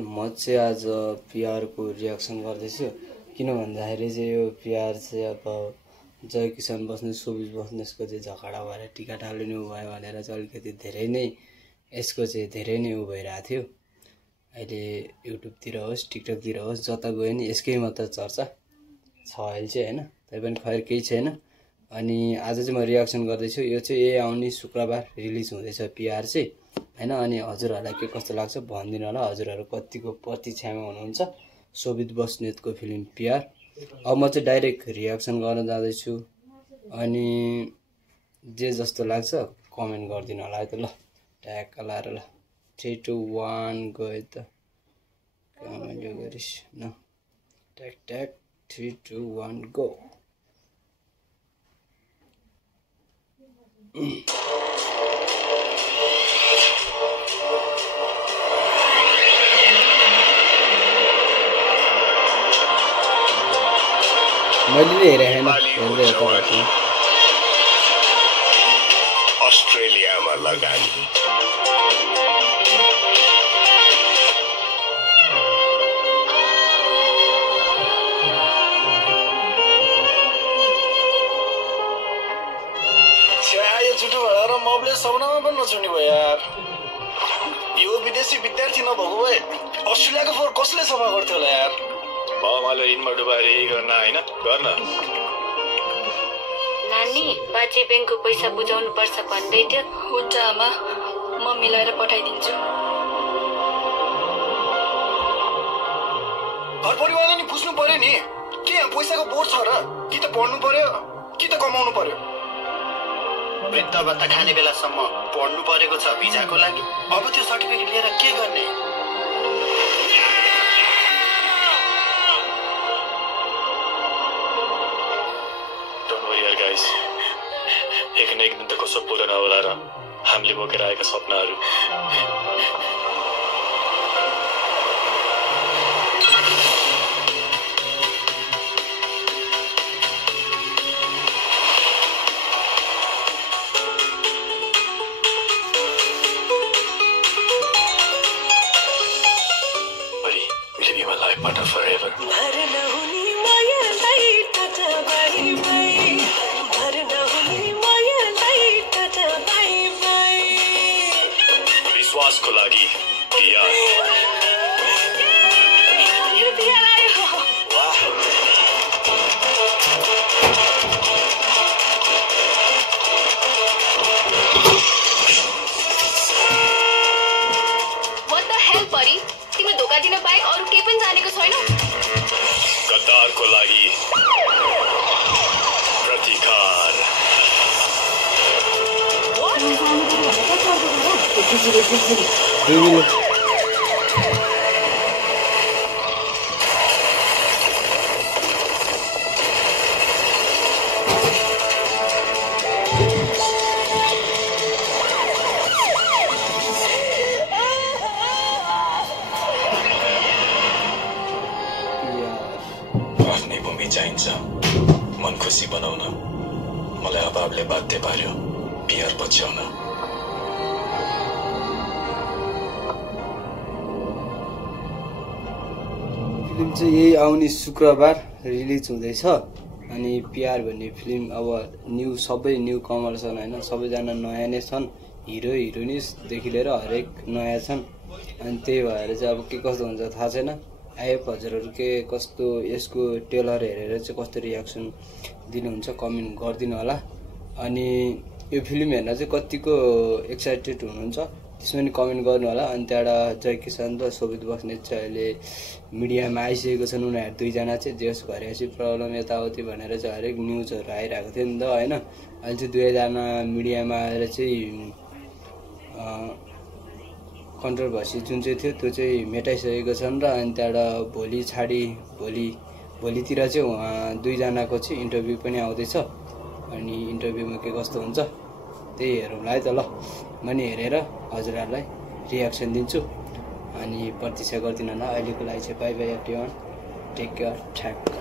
म चाहिँ आज पिआर को रियाक्सन गर्दैछु किन भन्दाखेरि चाहिँ यो पिआर चाहिँ अब जय किसान बस्नेत शोभित बस्नेतको चाहिँ झगडा भएर टिका टाल्नु भयो भनेर चाहिँ अलिकति धेरै नै यसको चाहिँ धेरै नै उ भइरहेको थियो। अहिले युट्युबतिर होस् टिकटकतिर होस् जता गयो नि यसकै मात्र चर्चा छ अहिले चाहिँ हैन। तैपनि खैर केही छैन। अनि आज चाहिँ म रियाक्सन गर्दैछु। यो चाहिँ यही आउने शुक्रबार रिलिज हुँदैछ पिआर चाहिँ हैन। अनि हजुरहरुलाई के कस्तो लाग्छ भनिदिनु होला। हजुरहरु कतिको प्रतीक्षामा हुनुहुन्छ शोभित बस्नेतको फिल्म पिआर। अब म चाहिँ डाइरेक्ट रियाक्सन गर्न जाँदैछु। अनि जे जस्तो लाग्छ कमेन्ट गरिदिनु होला है त ल। ट्याग लाएर ल 3 2 1 गयो त कमेन्ट यो गरिस न। Tag tag 3 2 1 go. मैले हेरे हैन हेर्दै हेर्दै अस्ट्रेलियामा लगानी जुटो भएर मबले सपनामा पनि नछुट्ने भयो यार। यो विदेशी विद्यार्थी नभएको भए अस्ट्रेलियाको फोहोर कसले सफा गर्थ्यो होला यार। बाबाले ऋणमा डुबाएर यही गर्न हैन गर्न। नानी बाजे ब्याङ्कको पैसा बुझाउनु पर्छ भन्दै थियो। हुन्छ आमा म मिलाएर पठाइदिन्छु। घर परिवारले नि बुझ्नु पर्यो नि के यहाँ पैसाको बोझ छ र कि त पढ्नु पर्यो कि त कमाउनु पर्यो। वृद्ध भत्ता खाने बेलासम्म पढ्नु परेको छ भिजाको लागि। अब त्यो सर्टिफिकेट लिएर के गर्ने? डोन्ट वरी यार गाइस, एक न एक दिन त कसो पूर्ण होला र हामीले बोकेर आएका सपनाहरू। But forever. विश्वास को लागि PR. What the hell buddy? तिमी धोका दिन बाहेक अरु केही पनि जानेको छैनौ। गद्दार को लागि प्रतिकार। आफ्नै भूमि चाहिन्छ मन खुसी बनाउन। मलाई अभावले बाध्य पार्यो पिआर पछ्याउन। फिल्म चाहिँ यही आउने शुक्रबार रिलिज हुँदैछ। अनि पिआर भन्ने फिल्म अब न्यू सबै न्यू कमर छन् हैन। सबैजना नयाँ नै छन्। हिरो हिरोइनिसदेखि लिएर हरेक नयाँ छन्। अनि त्यही भएर चाहिँ अब के कस्तो हुन्छ थाहा छैन। आइएफ हजुरहरु के कस्तो यसको ट्रेलर हेरेर चाहिँ कस्तो रियाक्सन दिनुहुन्छ कमेन्ट गरिदिनु होला। अनि यो फिल्म हेर्न चाहिँ कतिको एक्साइटेड हुनुहुन्छ त्यसमा नि कमेन्ट गर्नु होला। अनि त्यहाँबाट जय किसान र शोभित बस्नेत चाहिँ अहिले मिडियामा आइसकेको छन्। उनीहरू दुईजना चाहिँ देश घरेसी प्रब्लम यताउति भनेर चाहिँ हरेक न्युजहरू आइरहेको थियो नि त हैन। अहिले चाहिँ दुवैजना मिडियामा आएर चाहिँ कन्ट्रोभर्सी जुन चाहिँ थियो त्यो चाहिँ मेटाइसकेको छन् र अनि त्यहाँबाट भोलितिर चाहिँ उहाँ दुईजनाको चाहिँ इन्टरभ्यू पनि आउँदैछ। अनि इन्टरभ्यूमा के कस्तो हुन्छ त्यही हेरौँला है त ल। म नि हेरेर हजुरहरुलाई रियाक्सन दिन्छु। अनि प्रतीक्षा गरिदिनु होला। अहिलेको लागि चाहिँ bye bye everyone, take care, ठ्याक।